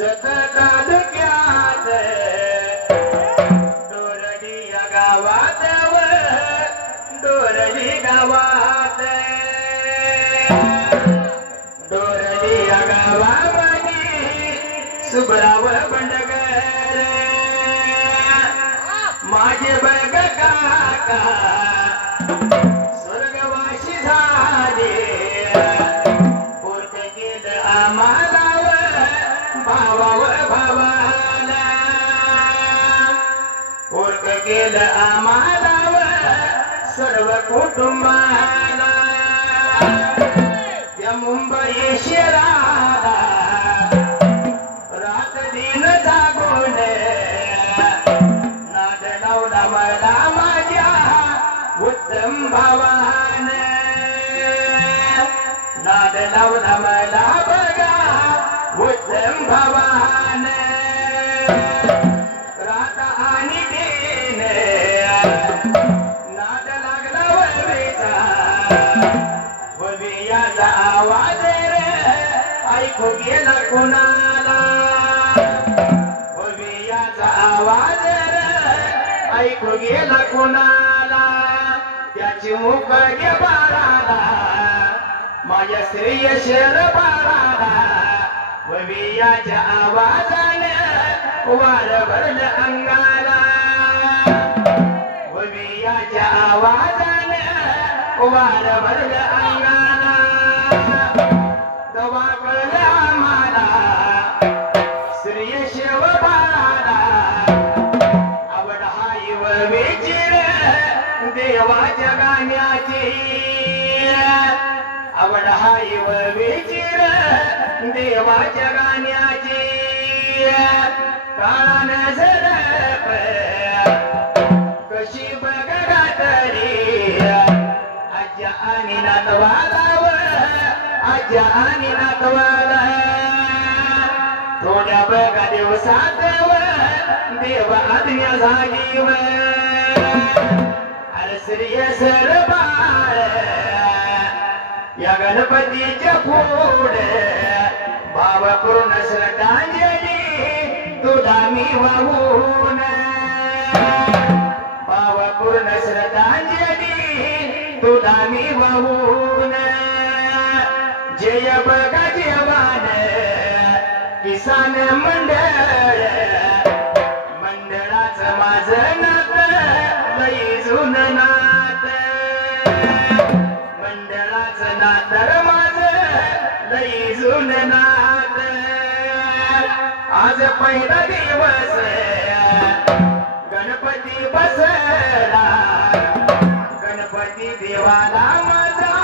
जत तालुक्यात डोरडी या गावात डोरडी गावात डोरडी या गावामध्ये सुबराव बंडगर माझे बघ काका स्वर्गवासी झाले पोरक गेलं आम्हाला भावाव भावाला पोरक गेलं आम्हाला सर्व कुटुंबाला त्या मुंबई शहराला रात दिन जागून नाद लावला मला माझ्या उत्तम भावान नाद लावला मला बघा उत्तम भावान रात आणि दिन नाद लागला ववेचा ववियाचा आवाज ऐकू गेला कुणाला ववियाचा आवाज ऐकू गेला कुणाला त्याची मुख गे बाळाला माझ्या स्त्रिय शेर बाळाला ववियाच्या आवाजाने वार भरलं अंगाला ववियाच्या आवाजाने वार भरलं अंगाला दवा कळलं आम्हाला स्त्रिय शेव बाळाला आवड हाय वविचीर देवाच्या गाण्याची आवड हाय वविचीर देवाच्या गाण्याची काळान झडप कशी बघा तरी आज्या आणि नातवाला आज्या आणि नातवाला थोड्या बघा दिवसात देव आज्ञा झाली श्रीय सर बाळ या गणपतीच्या पुढे भाव पूर्ण श्रद्धांजली तुला मी वाहून भाव पूर्ण श्रद्धांजली तुला मी वाहून जय बघा जवान किसान मंडळ मंडळाचं माझं नात लई जुनं नात मंडळाचं नातर माझं लई जुनं नात आज पहिला दिवस गणपती बसला गणपती देवाला माझा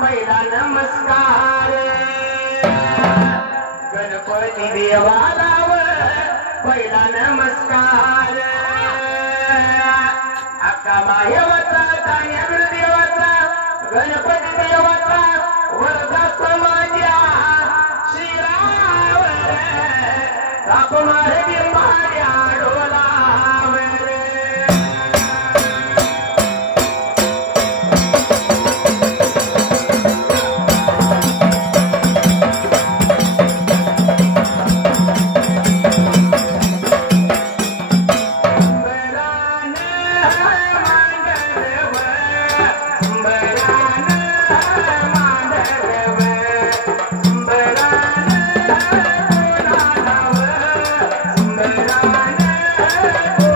पहिला नमस्कार गणपती देवाला पहिला नमस्कार अक्का मायवाचा तान्यागड देवाचा गणपती देवाचा वरदास माझ्या श्रीरावर तापमार बिंबाड्या डोलावर Oh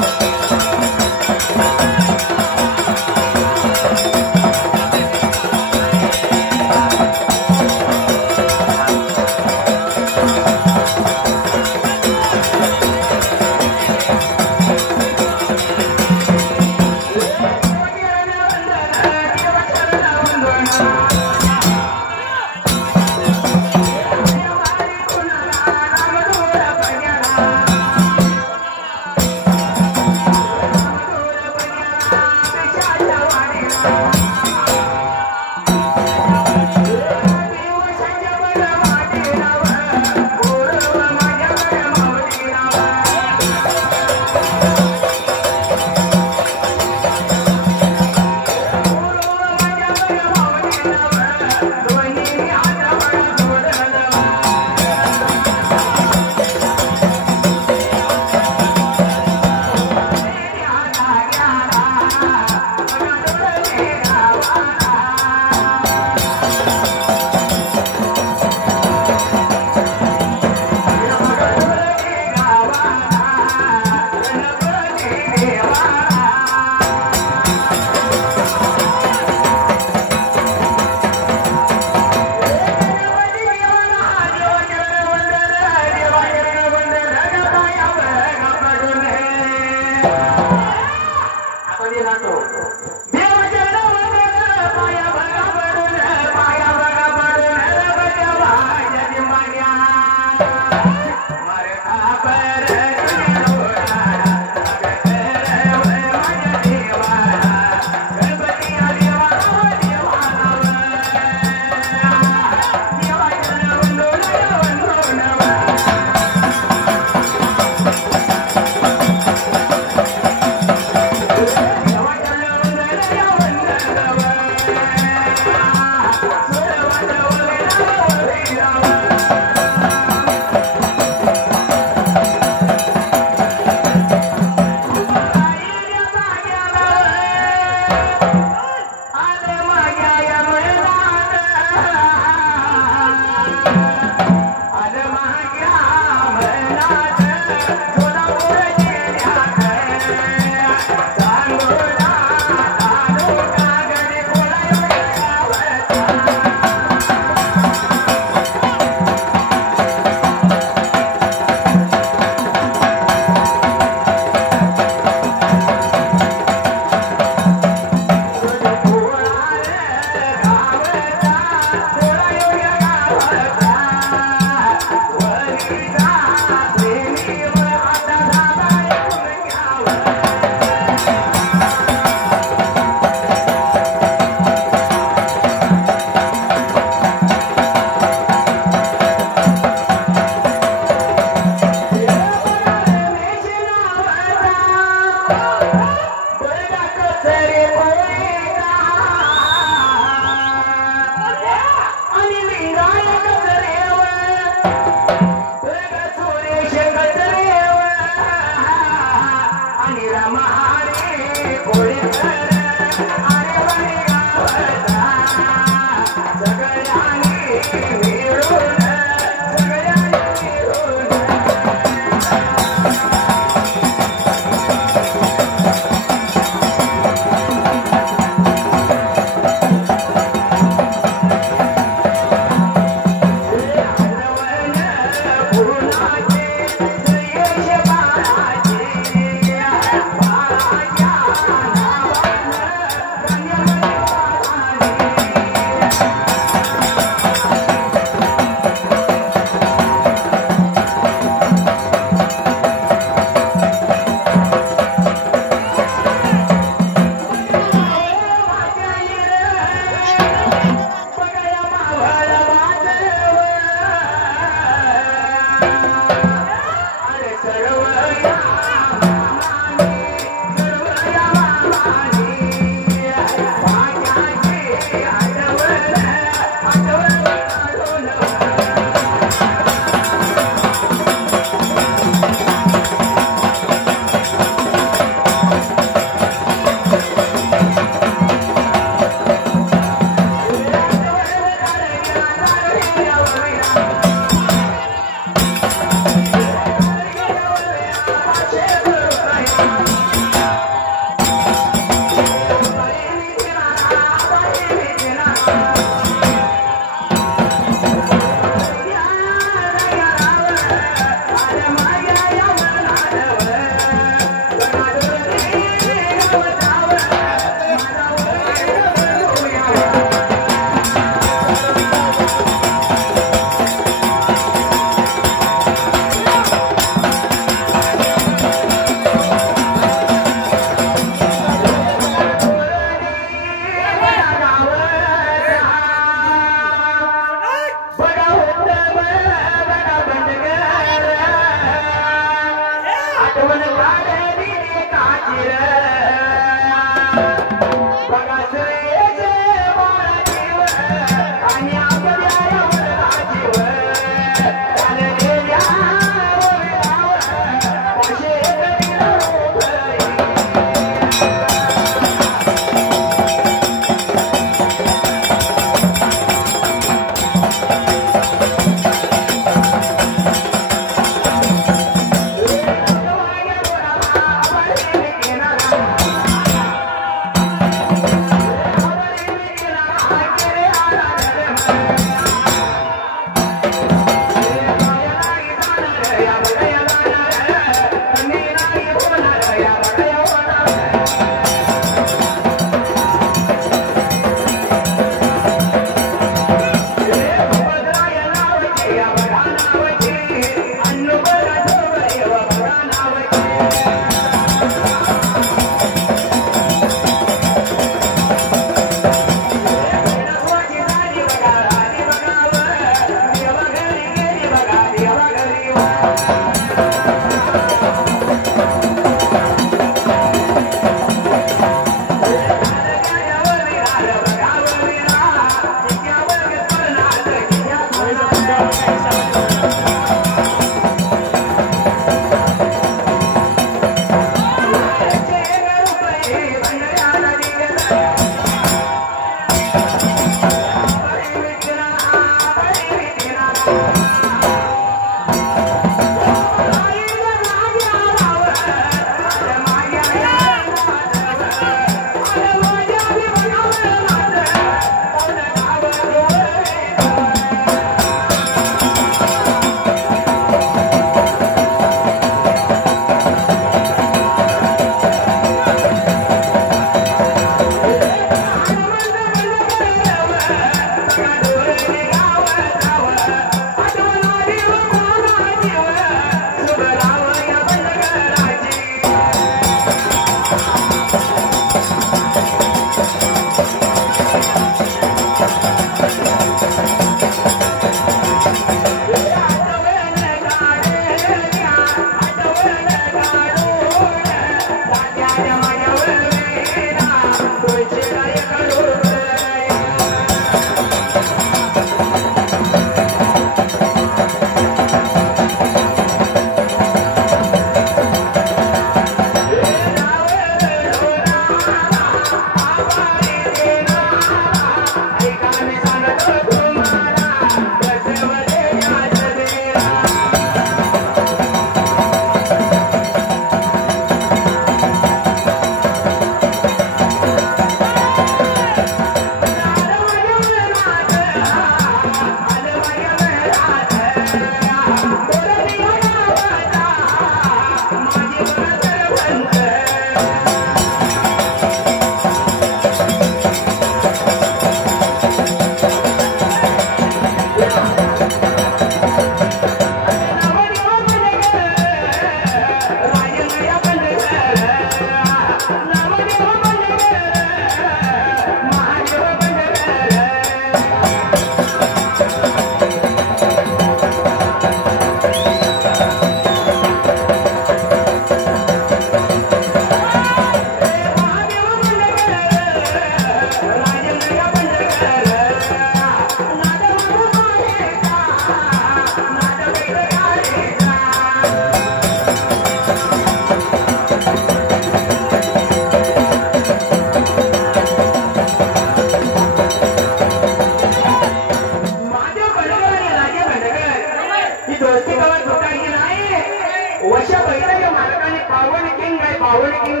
पावणे किंग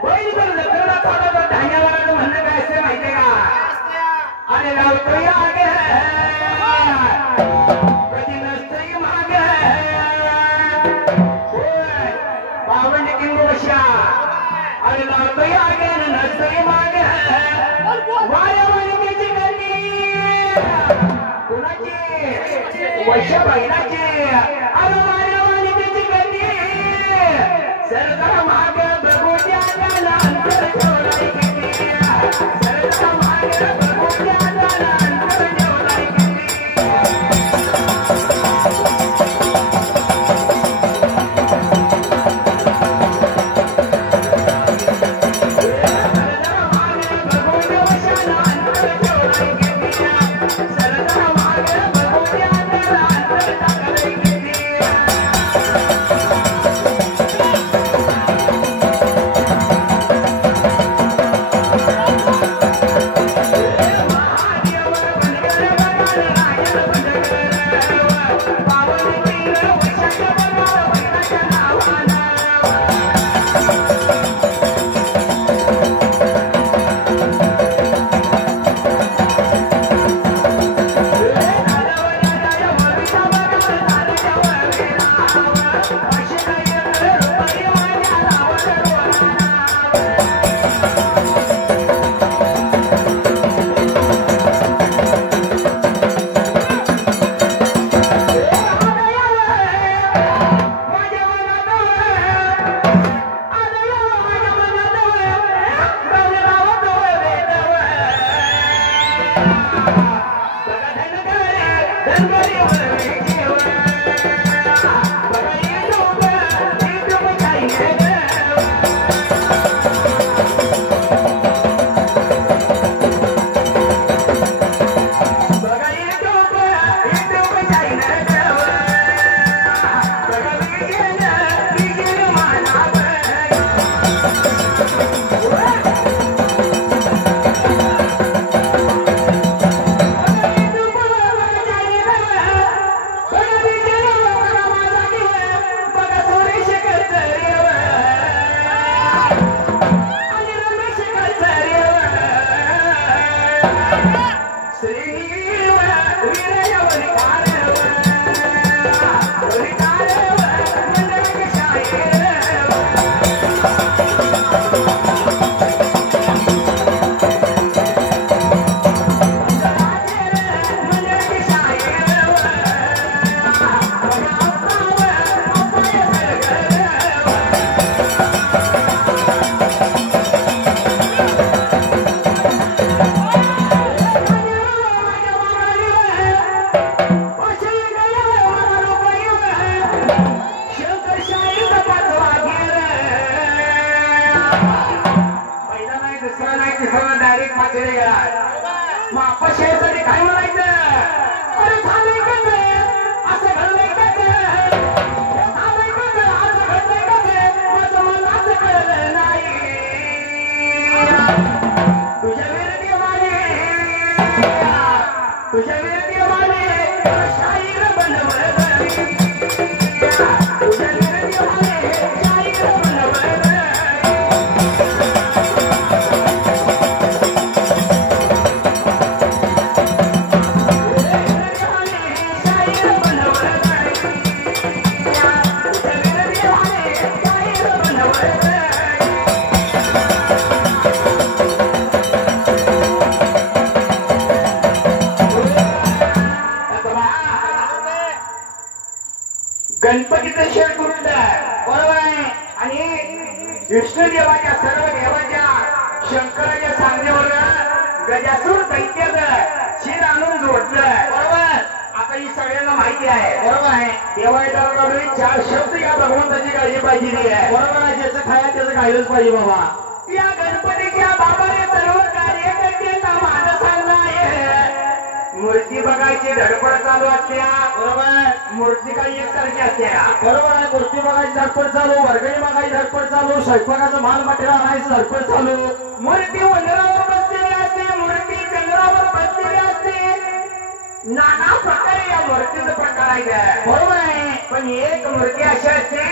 बैल जर लग्नाला चालला तर धान्यावराचं म्हणणं काय असते माहितीये का अरे लावतो या आगे कधी नसतंय मागे पावणे किंग बशा अरे लावतो या आगे नसतंय मागे वाया वाणिकेची गर्दी कुणाची वैश्य बहिणाची अरे वाया वाणिकेची गर्दी सरदार माग बघूया त्याला अंतर ठेवलाय किती सरदार माग बघूया त्याला अंतर ठेवलाय किती सरदार माग बघूया वशाला अंतर ठेवलाय किती सरदार माग बघूया त्याला अंतर टाकलाय किती गणपतीचं शेड करून द्या बरोबर आहे आणि विष्णुदेवाच्या सर्व देवाच्या शंकराच्या सांगण्यावर गजासूर दैत्याचं शिर आणून जोडलं बरोबर. आता ही सगळ्यांना माहिती आहे बरोबर आहे. देवाळी 4 शब्द या भगवंताची काळजी पाहिजे आहे बरोबर आहे. ज्याचं खाया त्याचं खायलाच पाहिजे बाबा. या गणपतीच्या बाबाने सर्व कार्यकर्त्यांना माणसांना मूर्ती बघायची धडपड चालू असत्या बरोबर. मूर्ती काही एकसारखी असत्या बरोबर आहे. मूर्ती बघायची धडपड चालू, वर्गणी बघायची धडपड चालू, स्वयंपाकाचं माल मटेरियल आणायचं धडपड चालू. मूर्ती वंदनावर बसलेली असते, मूर्ती चंद्रावर बसलेली असते. नाना प्रकारे या मूर्तीचं प्रकार आहे बरोबर आहे. पण एक मूर्ती अशी असते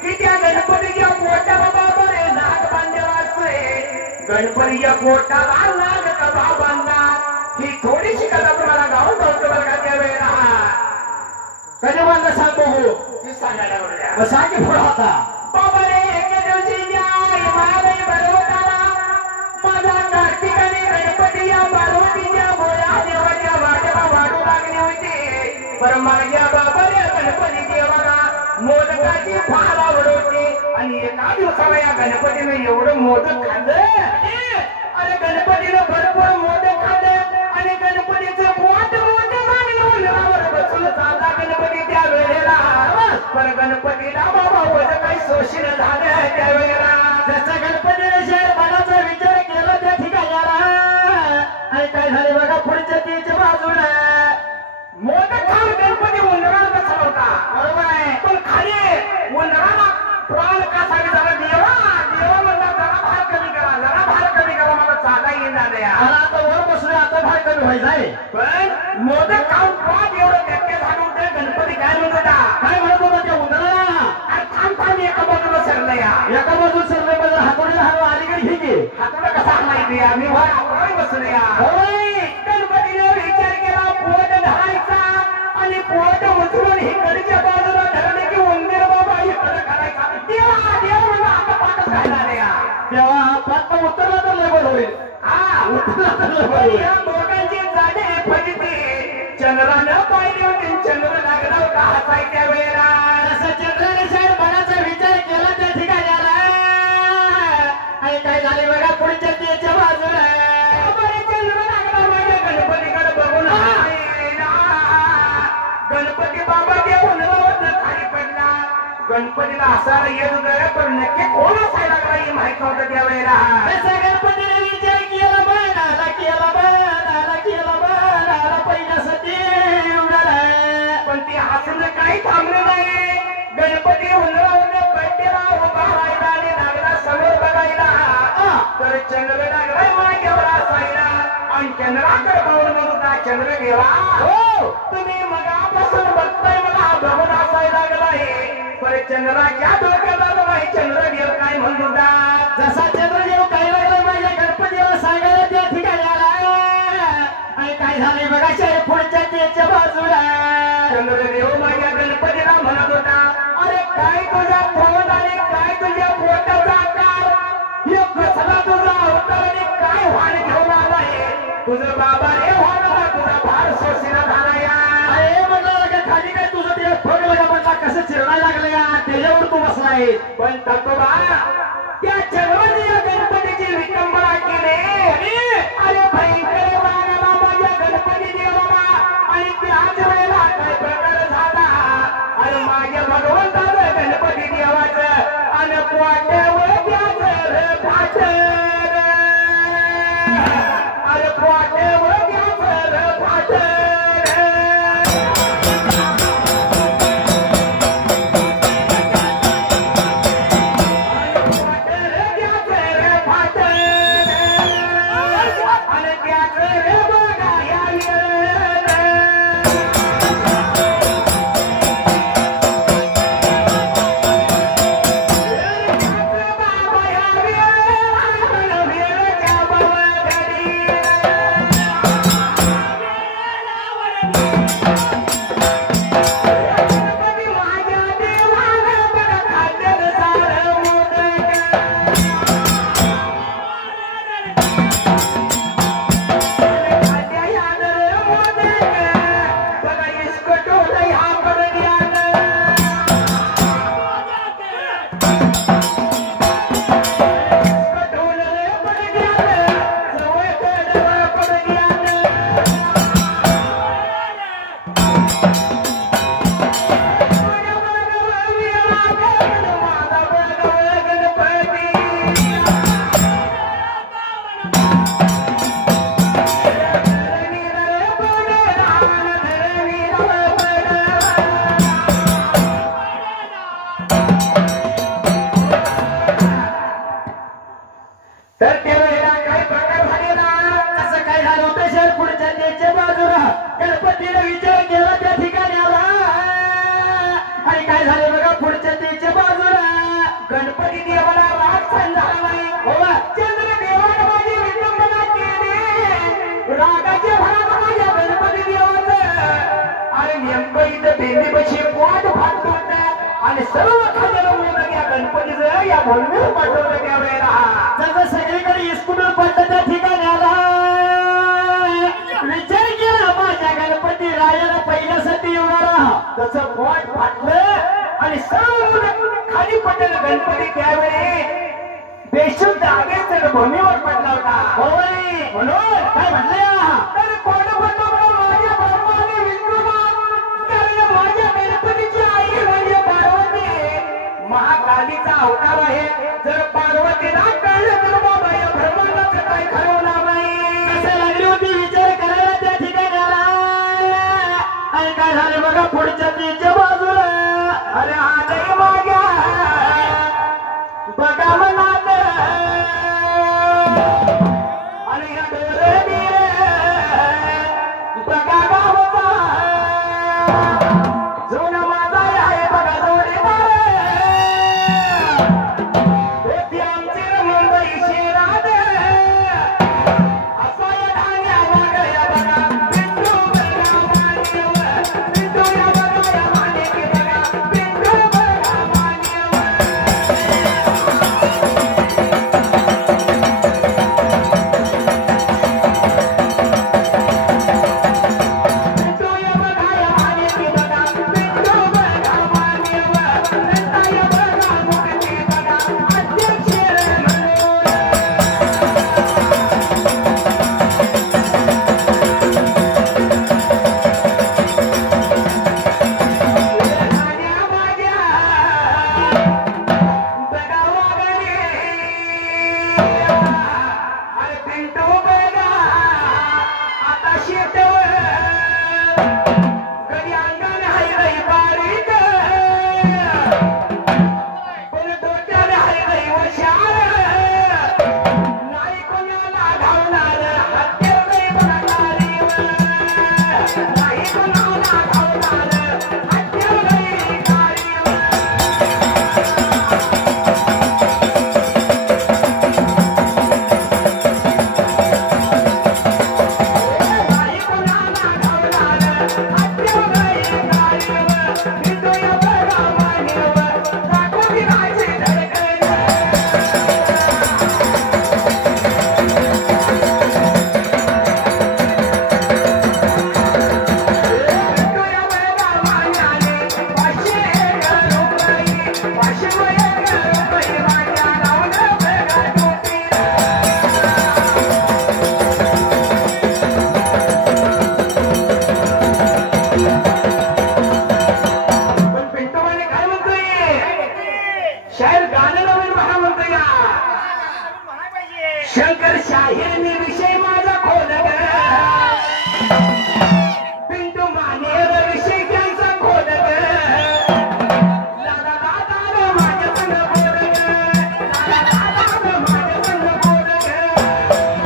की त्या गणपतीच्या पोटाला बाबा रे नाग बांधलेला असतोय. गणपतीच्या पोटाला नाग कसा बांधला ही थोडीशी कथा तुम्हाला गाऊन जाऊन बरं का त्यावेळेला. कधी बांधला सांग बघू. ती सांगायला बघा सांगे पुढं होता. बाबा रे एके दिवशी हिमालय पर्वताला माझा कार्तिकाने गणपती या पार्वतीच्या भोळ्या देवाच्या वाटेला वाढू लागली होती. पण माझ्या बाबा रे गणपती देवाला मोदकाची फार आवड होती आणि एका दिवसाला या गणपतीने एवढं मोदक खाल्लं. अरे गणपतीनं भरपूर मोदक खाल्लं आणि गणपतीचं पोट मोठं झालं. उंदरावर बसून चालला गणपती त्या वेळेला. पण गणपतीला बाबा वजन काही शोषण झालं त्यावेळेला. जसं गणपतीने शहर मनाचा विचार केला त्या ठिकाणी आणि काय झाले बघा पुढच्या तीच्या बाजूला मोदक खाऊन गणपती उंदराला बसला होता. बरोबर आहे. पण खाली उंदराला प्राण कसा झाला. देवा देवा म्हणला जरा भार कमी करा जरा भार कमी करा मला चालता येणार नाही. आता वर बसले आता भार कमी व्हायचा. पण मोदक खाऊन प्राण एवढं धक्के झाडून ते गणपती काय म्हणत होता. काय म्हणत होता त्या उंदराला. थांब थांब एका बाजूला सरलं या. एका बाजूला सरलं म्हणजे हातोडीला हवा अलीकडे घे की. हातोडा कसा माहिती आम्ही वर आपण बसलो या. गणपतीने विचार केला पोट धरायचा आणि पोट उचलून इकडच्या बाजूला धरले की उंदीर बाबा इकडे करायचा. देवा देव म्हणून आता पाठच घालणार या. तेव्हा पाठ उतरला तर लेबल होईल. हा उतरला तर लेबल. या दोघांची जाणे फजिती चंद्रानं पाहिली होती. चंद्र लागला होता हसाय त्या वेळेला. जसं चंद्राने साहेब मनाचा विचार केला त्या ठिकाणी आला आणि काय झाले बघा पुढच्या त्याच्या बाजूला. चंद्र लागला माझ्या गणपतीकडे बघून गणपती बाबा त्या उन्हाळ्यावर खाली पडला. गणपतीला असायला येत होतं पण नक्की कोण असायला लागला ही माहित नव्हतं त्या वेळेला. गणपतीने विचार केला बनाला केला बनाला केला बनाला पहिल्यासाठी पण ती हसून काही थांबलं नाही. गणपती उन्हाळ्यावर पडलेला उभा राहिला आणि लागला समोर बघायला. तर चंद्र लागलाय माझ्यावर असायला आणि चंद्राकडे बघून बघता चंद्र गेला. हो तुम्ही मगापासून बघताय मला बघून असायला लागलाय. पण चंद्राच्या डोक्याला नाही चंद्र देव काय म्हणून जसा चंद्र देव काय लागला माझ्या गणपतीला सांगायला त्या ठिकाणी आला आणि काय झाले बघा शहर पुढच्या त्याच्या बाजूला. चंद्रदेव माझ्या गणपतीला म्हणत होता अरे काय तुझा फोन आणि काय तुझ्या पोटाचा आकार हे कसला तुझा अवतार आणि काय वाण घेऊन आलाय. तुझं बाबा रे होणार तुझा भार सोशीला झाला या. अरे म्हणलं खाली काय तुझं ते फोन लगा म्हणला कसं चिरणायला लागलं या त्याच्यावर तू बसलाय. पण तत्वबा त्या चंद्राने या गणपतीची विटंबना केली. अरे भयंकर वागला माझ्या गणपती देवाला आणि त्याच वेळेला काय प्रकार झाला. अरे माझ्या भगवंताचं गणपती देवाचं आणि पोट्यावर त्याचं फाट. अरे पोट्यावर त्याचं फाट. आणि सर्व खात्याला मोदक या गणपतीचं या भूमीवर पाठवलं त्यावेळेला जसं सगळीकडे इस्कुटून पडलं त्या ठिकाणी आला विचार केला माझ्या गणपती राजाला पहिल्यासाठी येणार तसं पोट फाटलं आणि सर्व मोदक खाली पडलेलं गणपती त्यावेळी बेशुद्ध आगेच भूमीवर पडला होता होय म्हणून काय म्हटलं तर कोण म्हणतो माझ्या बाबाने कारण माझ्या गणपतीची आई म्हणजे पार्वती महाकालीचा अवतार आहे जर पार्वतीला कळलं तर बाबा या ब्रह्मांडाचं काय खरवणार नाही असं लागली होती विचार करायला त्या ठिकाणी आला आणि काय झालं बघा पुढच्या तीनच्या बाजूला अरे आले माझ्या बघा मनात आणि या डोळे बघा गावचा जुना माझा आहे बघा जोडीदार होती आमची मुंबई शिरात असा या ठाण्या वागया बघा पिंटू बघा मान्यवर पिंटू या बघा या मानिकी बघा पिंटू बघा मान्यवर शंकर शाहीरने विषय माझा खोल पिंटू मानेर विषय त्यांचा खोल माझ्या संग बोल माझ्या संग बोल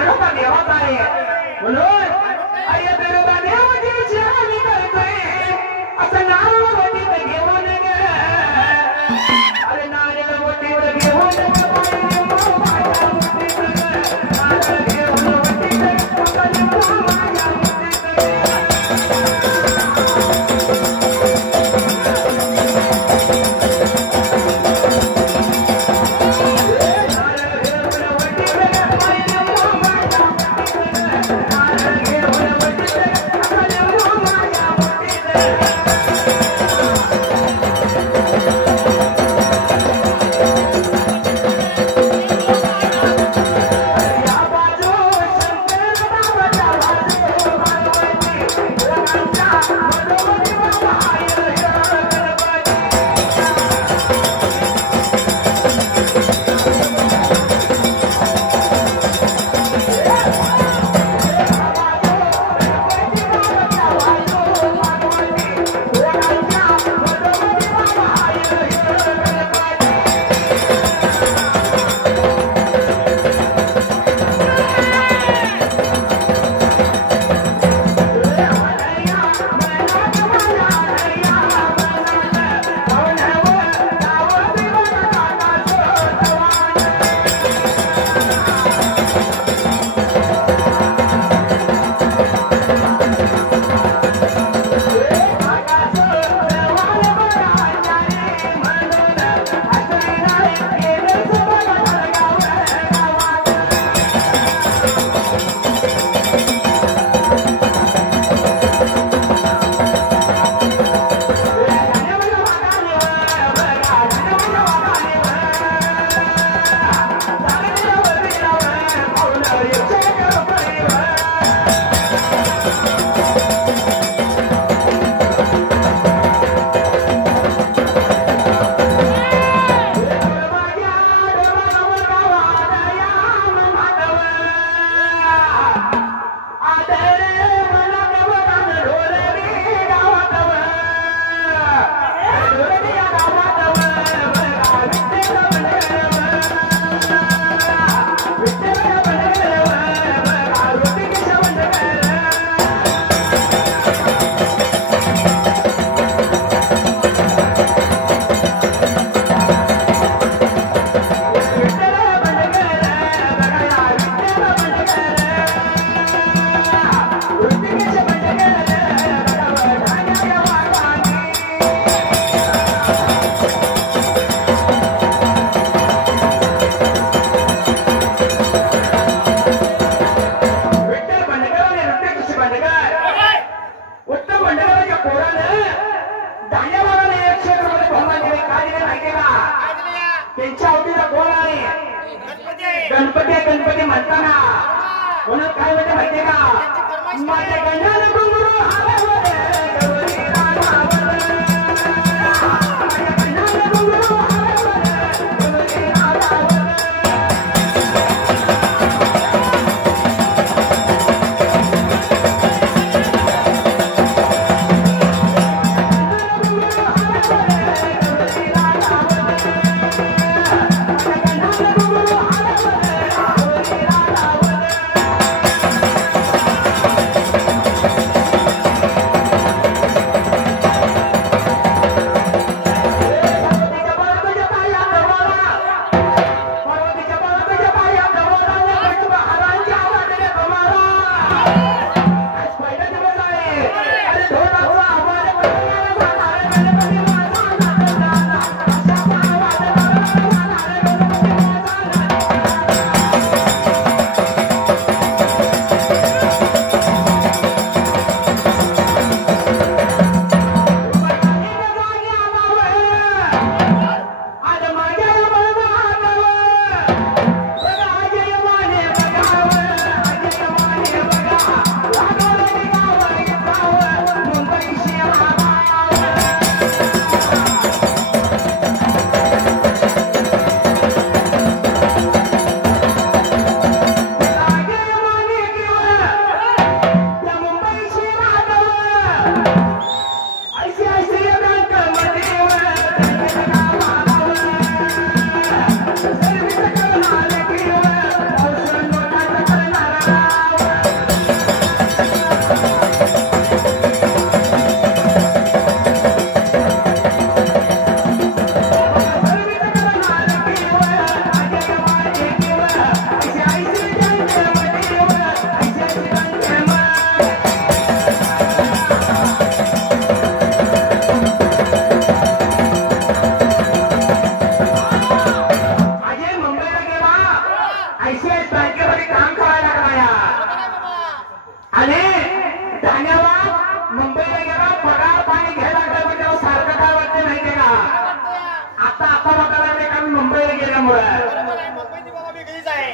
बिरोबा देवाचा आहे म्हणून अरे बिरोबा देवाची सेवा मी करतोय असं नारळ वटीत घेऊन गे अरे नारळ वटीत घेऊन गणपती म्हणताना कोणा काय म्हणते माहितीये का माझ्या गणाला गुरु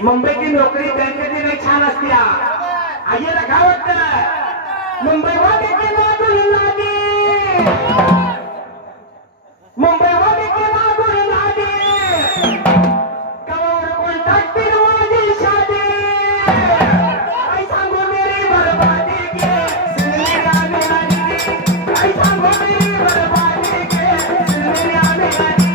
मुंबईची नोकरी बँकेची नाही छान असते आईला काय वाटतं मुंबई वाटेची बाजूला लागे मुंबई वाटेची बाजूला लागे कवर कोण टाकतील माझी शादी काय सांगू मेरी बरबादी के सिलसिला में लागी काय सांगू मेरी बरबादी के सिलसिला में लागी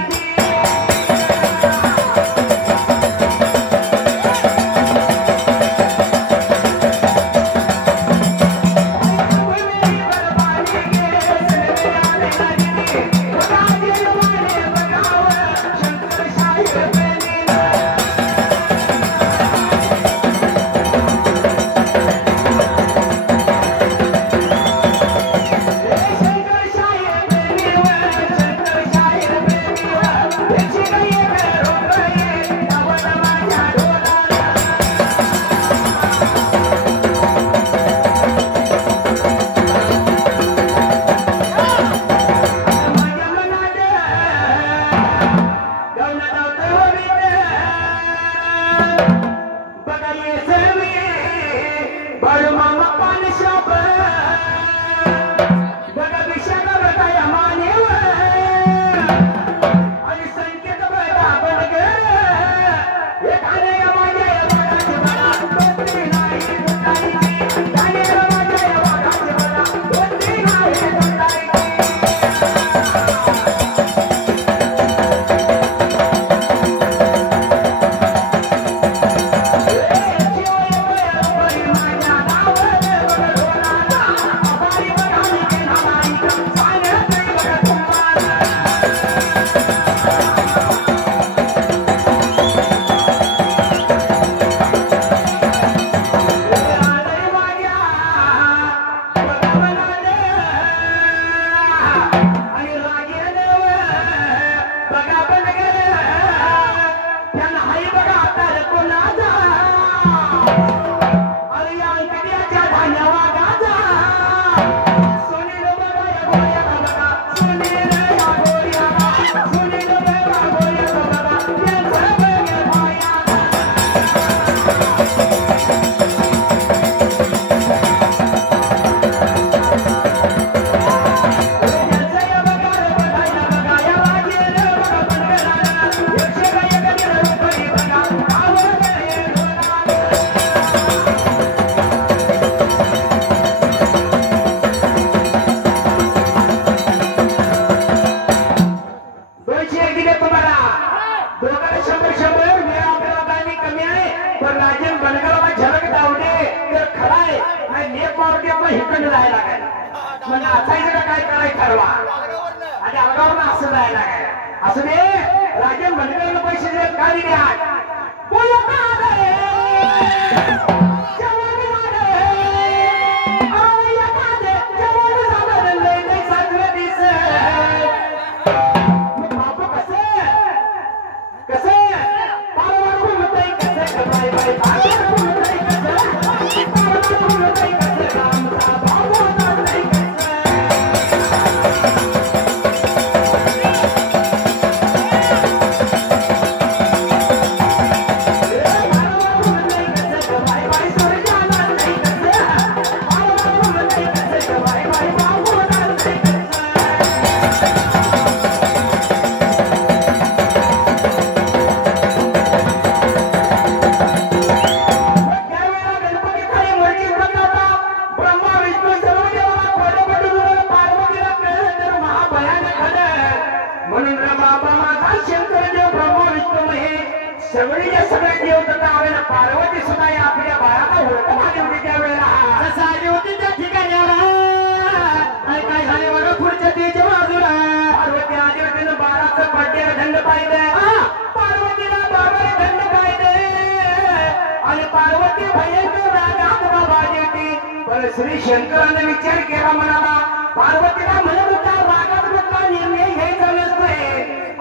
श्री शंकराने विचार केला म्हणाला पार्वतीला म्हणत होता रागात कुठला निर्णय घ्यायचा नसतोय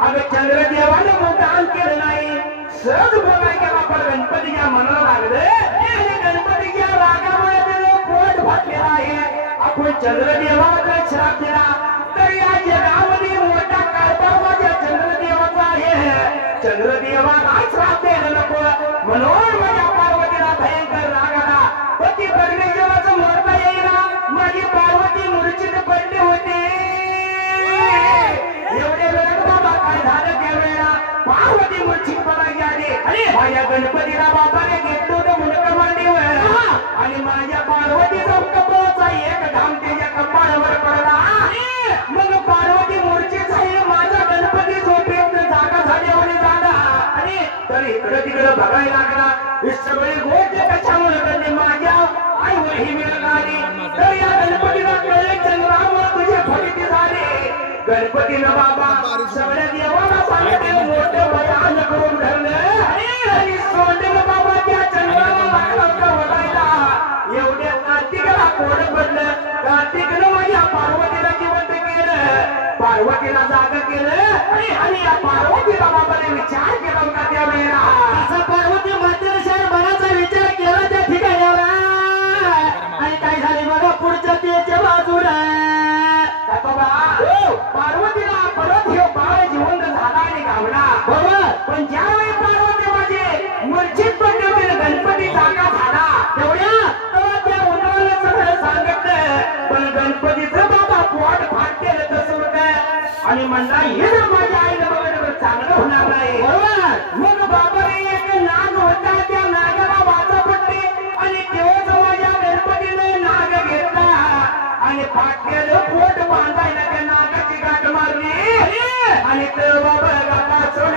अगं चंद्रदेवाने मतदान केलं नाही सहज बोलाय केला पण गणपतीच्या मनाला लागलं आणि गणपतीच्या रागामुळे त्याने पोट फाटलेला आहे आपण चंद्रदेवाला श्राप दिला तर या जगामध्ये मोठा कारभार माझ्या चंद्रदेवाचा आहे चंद्रदेवाला श्राप द्यायला नको म्हणून गणपतीला बाबाने घेतलं होतं मुंडक मांडीवर आणि माझ्या पार्वतीचा कपाळाचा एक धाम त्याच्या कपाळावर पडला. मग पार्वती मूर्छित झाली. माझा गणपती झोपेत जागा झाल्यावर झाला आणि तर इकडं तिकडं बघायला लागला. ही सगळी गोष्ट कशामुळे घडली? माझ्या आईवर ही वेळ आली. तर या गणपतीला कळले चंद्रावर तुझे फलित झाले. गणपतीनं बाबा सगळ्या देवाला सांगितलं मोठं बयान करून धरलं आणि सोडलं बाबा त्या चंद्राला लागला वडायला. एवढ्या कार्तिकला कोण पडलं. कार्तिकनं माझ्या पार्वतीला जिवंत केलं, पार्वतीला जाग केलं आणि या पार्वतीला बाबाने विचार केला होता त्या वेळेला. असा पार्वती मातेश्वर मनाचा विचार केला त्या ठिकाणाला आणि काय झाले बघा पुढच्या त्याच्या बाजूला पार्वतीला परत हे बाळ जिवंत झाला आणि गावला. बरोबर. पण ज्यावेळी पार्वती माझे मूर्छित पडले होते गणपती जागा झाला तेवढ्या त्या उन्हाळ्याला सगळं सांगितलं. पण गणपतीचं बाबा पोट फाटलेलं तसं होतं आणि म्हणला हे जर माझ्या आईला बघायला चांगलं होणार नाही. बरोबर. मग बाबाने एक नाग होता त्या नागाला वाचा पडली आणि तेव्हाच माझ्या गणपतीने नाग घेतला आणि फाटलेलं पोट बांधायला त्या नागाची गाठ मारली आणि तो बाबा पासून